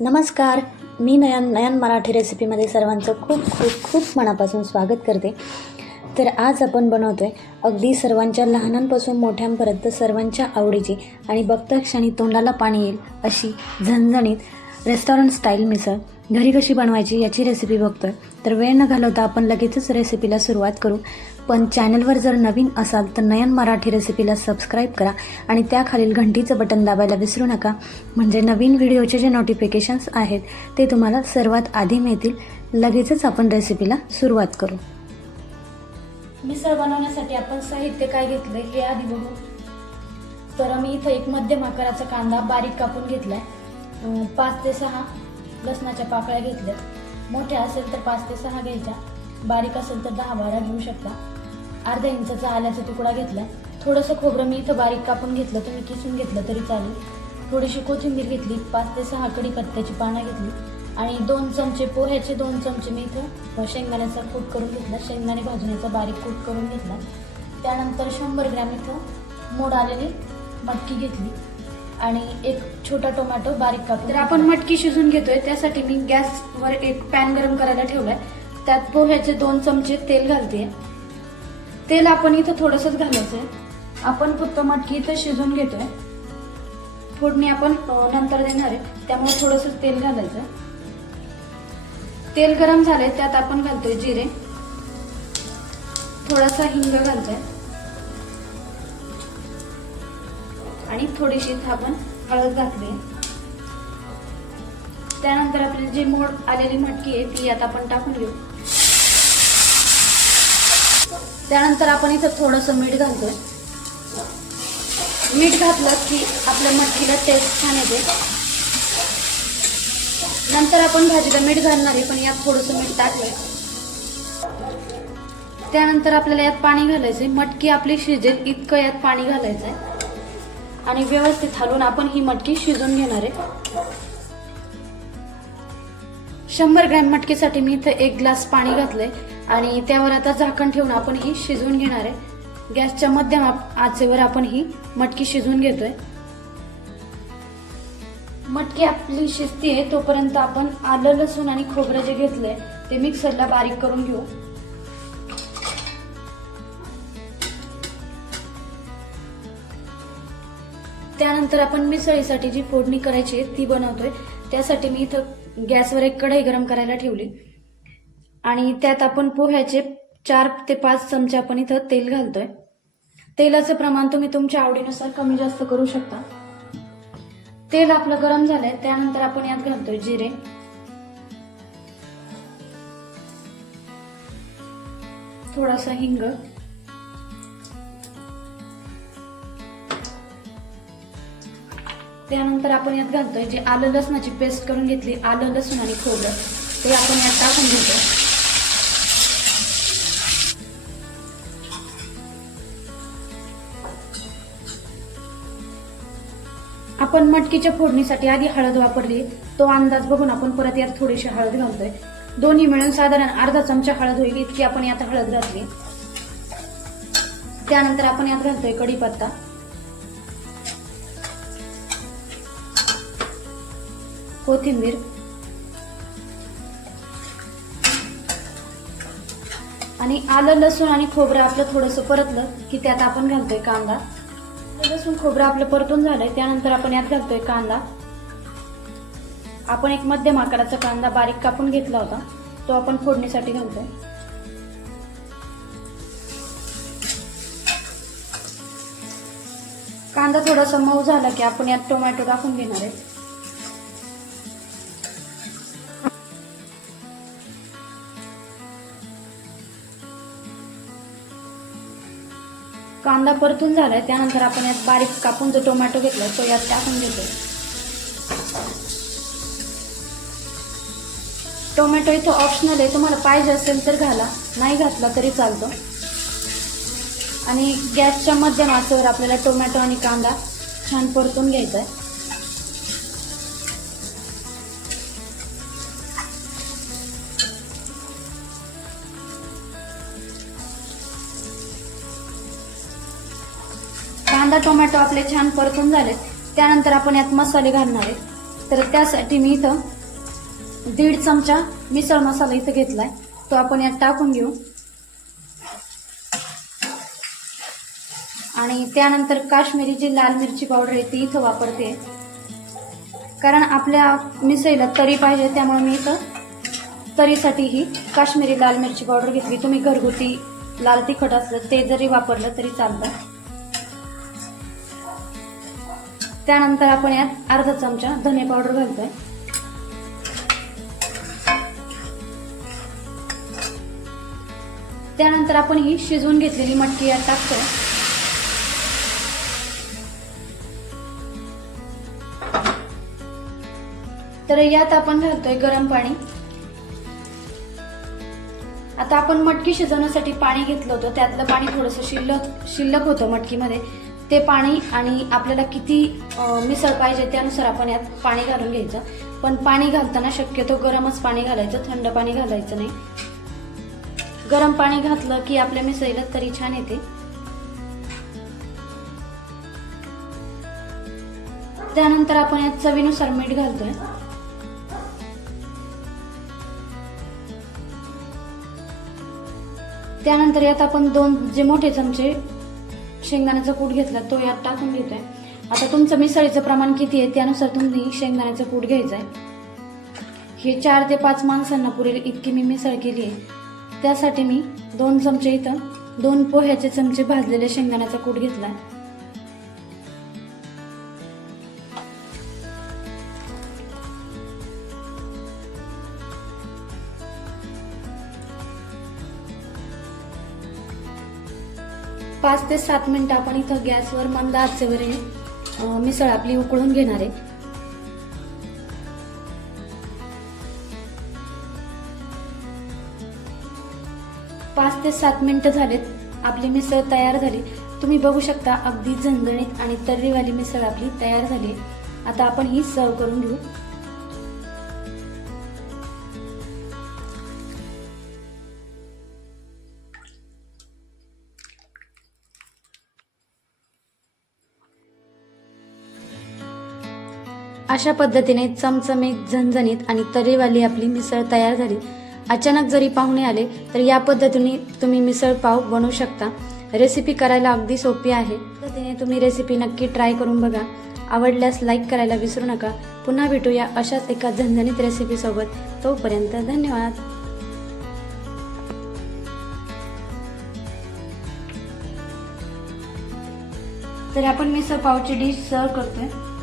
नमस्कार मी नयन नयन मराठी रेसिपीमध्ये सर्वांचं खूप खूप खूप मनापासून स्वागत करते. तर आज आपण बनवतो आहे अगदी सर्वांच्या लहानांपासून मोठ्यांपर्यंत सर्वांच्या आवडीची आणि बघता क्षणी तोंडाला पाणी येईल अशी झणझणीत रेस्टॉरंट स्टाईल मिसळ. घरी कशी बनवायची याची रेसिपी बघतोय. तर वेळ न घालवता आपण लगेचच रेसिपीला सुरुवात करू. पण चॅनलवर जर नवीन असाल तर नयन मराठी रेसिपीला सबस्क्राईब करा आणि त्याखालील घंटीचं बटन दाबायला विसरू नका. म्हणजे नवीन व्हिडिओचे जे नोटिफिकेशन्स आहेत ते तुम्हाला सर्वात आधी मिळतील. लगेचच आपण रेसिपीला सुरुवात करू. मिसळ बनवण्यासाठी आपण साहित्य काय घेतलंय हे आधी बघू. तर मी इथं एक मध्यम आकाराचा कांदा बारीक कापून घेतलाय. आहे पाच ते सहा लसणाच्या पाकळ्या घेतल्या मोठ्या असेल तर पाच ते सहा घ्यायच्या. बारीक असेल तर दहा बारा घेऊ शकता. अर्धा इंचाचा आल्याचा तुकडा घेतला? थोडंसं खोबरं मी इथं बारीक कापून घेतलं तुम्ही किसून घेतलं तरी चालेल. थोडीशी कोथिंबीर घेतली पाच ते सहा कढीपत्त्याची पानं घेतली आणि दोन चमचे पोह्याचे दोन चमचे मी इथं शेंगदाण्याचा कूट करून घेतला. शेंगदाणे भाजण्याचा बारीक कूट करून घेतला. त्यानंतर शंभर ग्रॅम इथं मोड आलेली मटकी घेतली आणि एक छोटा टोमॅटो बारीक कापून तर आपण मटकी शिजून घेतोय त्यासाठी मी गॅसवर एक पॅन गरम करायला ठेवलाय. त्यात पोह्याचे दोन चमचे तेल घालते तेल आपण इथं थोडंसंच घालायचंय. आपण फक्त मटकी इथं शिजून घेतोय. फोडणी आपण नंतर देणार आहे. त्यामुळे थोडंसं तेल घालायचं तेल गरम झालंय त्यात आपण घालतोय जिरे. थोडासा हिंग घालतोय. आणि थोडीशी आपण हळद घातली त्यानंतर आपली जी मोड आलेली मटकी आहे ती यात आपण टाकून घेऊ. त्यानंतर आपण इथं थोडंसं मीठ घालतो मीठ घातलं की आपल्या मटकीला टेस्ट छान येते. नंतर आपण भाजीला मीठ घालणार आहे पण यात थोडंसं मीठ टाकलंय. त्यानंतर आपल्याला यात पाणी घालायचंय. मटकी आपली शिजेल इतकं यात पाणी घालायचंय. आणि व्यवस्थित हलवून आपण ही मटकी शिजून घेणार आहे. शंभर ग्रॅम मटकीसाठी मी इथं एक ग्लास पाणी घातलंय आणि त्यावर आता झाकण ठेवून आपण ही शिजवून घेणार आहे. गॅसच्या मध्यम आचेवर आपण ही मटकी शिजवून घेतोय. मटकी आपली शिजतीये तोपर्यंत आपण आलं लसूण आणि खोबरं जे घेतलंय ते मिक्सरला बारीक करून घेऊ. त्यानंतर आपण मिसळीसाठी जी फोडणी करायची आहे ती बनवतोय. त्यासाठी मी इथं गॅसवर एक कढई गरम करायला ठेवली. आणि त्यात आपण पोह्याचे चार ते पाच चमचे आपण इथं तेल घालतोय. तेलाचं प्रमाण तुम्ही तुमच्या आवडीनुसार कमी जास्त करू शकता. तेल आपलं गरम झालंय त्यानंतर आपण यात घालतोय जिरे. थोडासा हिंग. त्यानंतर आपण यात घालतोय जे आलं लसणाची पेस्ट करून घेतली आलं लसूण आणि खोबरं. ते आपण यात टाकून घेतो आपण मटकीच्या फोडणीसाठी आधी हळद वापरली. तो अंदाज बघून आपण परत यात थोडीशी हळद घालतोय. दोन्ही मिळून साधारण अर्धा चमचा हळद होईल इतकी आपण यात हळद घातली. त्यानंतर आपण यात घालतोय कढीपत्ता. कोथिंबीर. आणि आलं लसूण आणि खोबरं आपलं थोडंसं परतलं की त्यात आपण घालतोय कांदा. लसूण खोबरं आपलं परतून झालंय त्यानंतर आपण यात घालतोय कांदा. आपण एक मध्यम आकाराचा कांदा बारीक कापून घेतला होता तो आपण फोडणीसाठी घालतोय. कांदा थोडासा मऊ झाला की आपण यात टोमॅटो टाकून घेणार आहे. कांदा परतून झालाय त्यानंतर आपण यात बारीक कापून जो टोमॅटो घेतला तो यात टाकून घेतोय. टोमॅटो इथं ऑप्शनल आहे तुम्हाला पाहिजे असेल तर घाला नाही घातला तरी चालतो. आणि गॅसच्या मध्यम आचेवर आपल्याला टोमॅटो आणि कांदा छान परतून घ्यायचा आहे कांदा टोमॅटो आपले छान परतून झाले त्यानंतर आपण यात मसाले घालणार आहे तर त्यासाठी मी इथं दीड चमचा मिसळ मसाला इथं घेतला आहे तो आपण यात टाकून घेऊ. आणि त्यानंतर काश्मीरी जी लाल मिरची पावडर आहे ती इथं वापरते. कारण आपल्या मिसळीला तरी पाहिजे त्यामुळे मी इथं तरीसाठी ही काश्मीरी लाल मिरची पावडर घेतली. तुम्ही घरगुती लाल तिखट असलं ते जरी वापरलं तरी चालतं. त्यानंतर आपण यात अर्धा चमचा धने पावडर घालतोय. त्यानंतर आपण ही शिजवून घेतलेली मटकी यात टाकतोय. तर यात आपण घालतोय गरम पाणी. आता आपण मटकी शिजवण्यासाठी पाणी घेतलं होतं त्यातलं पाणी थोडंसं शिल्लक शिल्लक होतं मटकीमध्ये. ते पाणी आणि आपल्याला किती मिसळ पाहिजे त्यानुसार आपण यात पाणी घालून घ्यायचं. पण पाणी घालताना शक्यतो गरमच पाणी घालायचं थंड पाणी घालायचं नाही. गरम पाणी घातलं की आपल्या मिसळीला तरी छान येते. त्यानंतर आपण यात चवीनुसार मीठ घालतोय. त्यानंतर यात आपण दोन जे मोठे चमचे शेंगदाण्याचा कूट घेतला तो यात टाकून घेतोय. आता तुमचं मिसळीचं प्रमाण किती आहे त्यानुसार तुम्ही शेंगदाण्याचं कूट घ्यायचं आहे हे चार ते पाच माणसांना पुरेल इतकी मी मिसळ केली आहे. त्यासाठी मी दोन चमचे इथं दोन पोह्याचे चमचे भाजलेले शेंगदाण्याचा कूट घेतला आहे पाच ते सात मिनटं आपण इथं गॅसवर मंद आचेवर मिसळ आपली उकळून घेणार आहे. पाच ते सात मिनिटं झालेत. आपली मिसळ तयार झाली. तुम्ही बघू शकता अगदी झणझणीत आणि तर्रीवाली मिसळ आपली तयार झाली आता आपण ही सर्व करून घेऊ. अशा पद्धतीने चमचमीत झणझणीत आणि तरीवाली आपली मिसळ तयार झाली. अचानक जरी पाहुणे आले तर या पद्धतीने तुम्ही मिसळ पाव बनवू शकता. रेसिपी करायला अगदी सोपी आहे. पद्धतीने तुम्ही रेसिपी नक्की ट्राय करून बघा. आवडल्यास लाईक करायला विसरू नका. पुन्हा भेटूया अशाच एका झणझणीत रेसिपीसोबत तोपर्यंत धन्यवाद. तर आपण मिसळ पावची डिश सर्व करतोय.